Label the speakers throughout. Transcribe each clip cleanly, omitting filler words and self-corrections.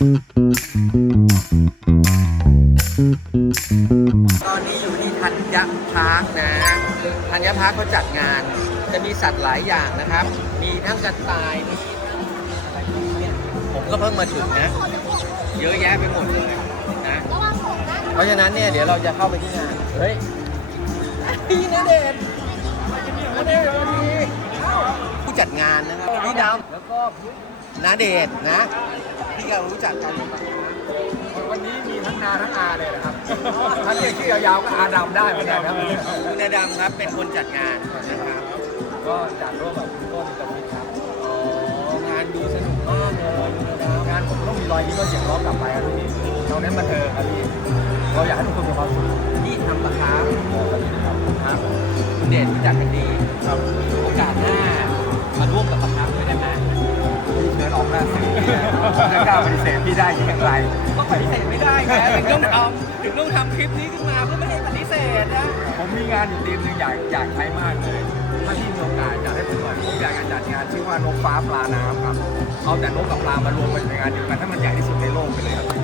Speaker 1: ตอนนี้อยู่ที่ธัญพาร์คนะธัญพาร์คเขาจัดงานจะมีสัตว์หลายอย่างนะครับ มีทั้งกระต่ายมีทั้งอะไรพวกนี้ผมก็เพิ่งมาถึงนะเยอะแยะไปหมดเลยนะเพราะฉะนั้นเนี่ยเดี๋ยวเราจะเข้าไปที่งานเฮ้ยพี่ณเดชน์ณเดชน์วันนี้ผู้จัดงานนะครับพี่ดำแล้วก็ณเดชน์นะที่เรารู้จักกัน
Speaker 2: วันนี้มีทั้งนาทั้งอาเลยนะครับถ้าเรียกชื่อยาวๆก็อาดำได้เหมือนกันครับ
Speaker 1: คุณณดำครับเป็นคนจัดงานนะครับ
Speaker 2: ก็จัดร่วมกับคุณต้นกับพี่ครับ
Speaker 1: งานดูสนุกมากเลยนะครับ
Speaker 2: งานผมต้องมีรอยยิ้มและเสียงร้องกลับไปครับพี่เราเน้นบันเทิงครับพี่เราอยากให้ทุกคนมีความสุข
Speaker 1: ที่ทำปลาคาร์ฟ
Speaker 2: ครับ
Speaker 1: ครับคุณเดชรู้จักกันดี
Speaker 2: ครับ
Speaker 1: โอกาสหน้ามาร่วมกับปลาคาร์ฟด้วยได้ไหม
Speaker 2: เดินออกหน้าสื่อจะกล้าปฏิเสธพี่ได้ยังไง
Speaker 1: ก็ปฏิเสธไม่ได้ไงถึงต้องทำคลิปนี้ขึ้นมาเพื่อไม่ให้ปฏิเสธนะ
Speaker 2: ผมมีงานอยู่ทีมหนึงอยากใช้มากเลยถ้าพี่มีโอกาสอยากให้ผมหน่อยผมอยากจะจัดงานชื่อว่านกฟ้าปลาน้ำครับเอาแต่นกกับปลามารวมกันในงานเดียวกันถ้ามันใหญ่ที่สุดในโลกไปเลยครับ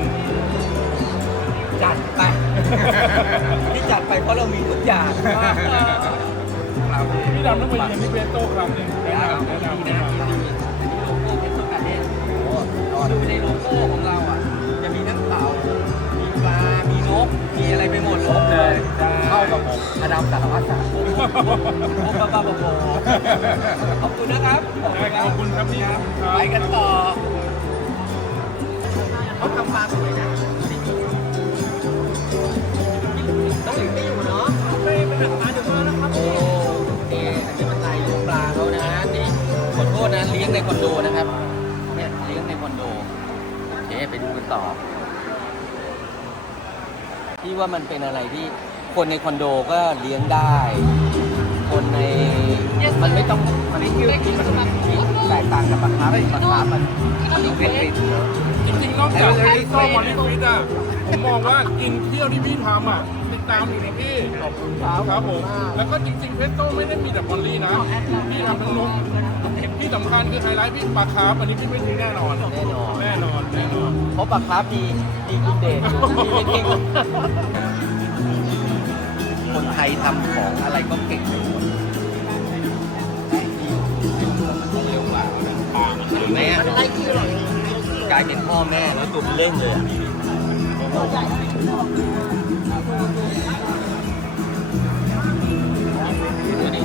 Speaker 1: จัดไป ที่จัดไปเพราะเรามีทุกอย่าง
Speaker 3: พี่ดำต้องไปเรียนที่เวสโต้ครั้งหนึ่งแนะนำ
Speaker 1: ดี
Speaker 3: นะ
Speaker 1: นะโลโก้เป็นตัวการเด่นคือในโลโก้ของเราอ่ะจะมีทั้งเต่ามีปลา มีนก มีอะไรไปหมด
Speaker 2: ครบเลยเข้ากับผมอดัมสารพัดสัตว์
Speaker 1: โอ้บ้าๆบอๆขอบคุณนะครับ
Speaker 3: ขอบคุณครับพี่ครับ
Speaker 1: ไปกันต่อเขาทำปลาสวยนะต้องหลิงไม่อยู่เนาะไปทำปลาเดี๋ยวมาแล้วครับโอ้นี่อันนี้มันลายลูกปลาเขานะนี่ขอโทษนะเลี้ยงในคอนโดนะครับเนี่ยเลี้ยงในคอนโดโอเคไปดูกันต่อพี่ว่ามันเป็นอะไรที่คนในคอนโดก็เลี้ยงได้ คนในมันไม่ต้องมันไม่คิวที่มันแตกต่างกับปลาคาร์ฟปลาคาร์ฟมันต้องเป็นริบเนอะ
Speaker 3: จริงๆนอกจากเวสโต้มอลลี่ฟิตอ่ะผมมองว่ากินเที่ยวที่พี่ทำอ่ะติดตามอยู่นะพี่
Speaker 2: ขอบคุณครับ
Speaker 3: ครับผมแล้วก็จริงๆเวสโต้ไม่ได้มีแต่มอลลี่นะพี่ทำทั้งนกที่สำคัญคือไฮไลท์พี่ปลาคาร์ฟอันนี้พี่ไม่ทิ้งแน่นอน
Speaker 1: แน่นอน
Speaker 3: แน่นอนแน่นอน
Speaker 1: เพราะปลาคาร์ฟมีคุณเดชอยู่มีเก่งคนไทยทำของอะไรก็เก่งไปหมดเร็วกว่าเห็นไหมอ่ะกลายเป็นพ่อแม่แล้วตัวมันเล่นเลยอะดูดิ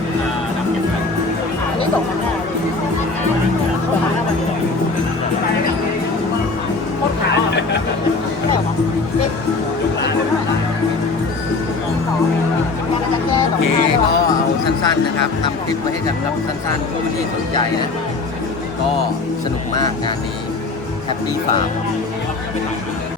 Speaker 1: โอเคก็เอาสั้นๆนะครับทำคลิปไว้ให้กันครับสั้นๆผู้ที่สนใจนะก็สนุกมากงานนี้แฮปปี้ฟาร์ม